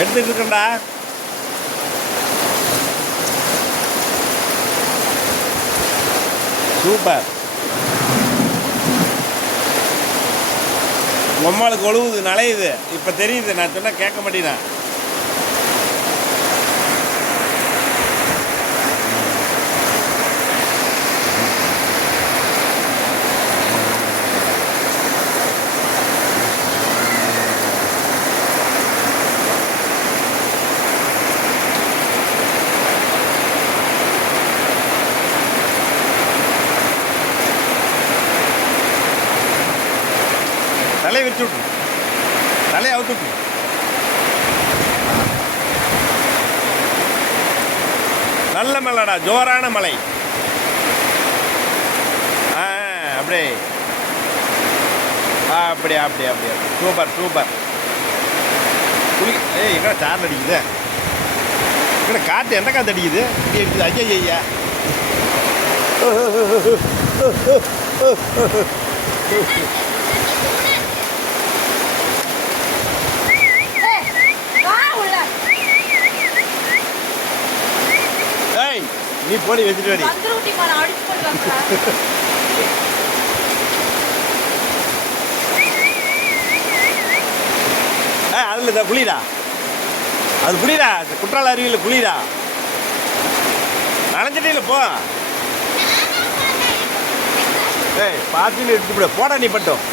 எடுத்துட்டு இருக்கேன்டா. சூப்பர். உம்மாளுக்கு ஒழுகுது, நலையுது. இப்போ தெரியுது, நான் சொன்னால் கேட்க மாட்டேனா. தலையை விரிச்சு விட்டு, தலையை அவுத்து விட்டு. நல்ல மலைடா, ஜோரான மலை. அப்படியே அப்படியே அப்படியே அப்படியே சூப்பர் சூப்பர். எங்கடா சார்ல அடிக்குது? எங்கடா காற்று, எந்த காற்று அடிக்குது? இப்படி அடிக்குது. ஐயா ஐயா. நீ போடி வச்சுட்டு வாடி. அதில் இதை புளிடா, அது புளிடா. குற்றால அருவியில் புளிடா. நனைஞ்சிட்டே போ. பார்த்துன்னு எடுத்துக்கூட போடா நீ பட்டும்.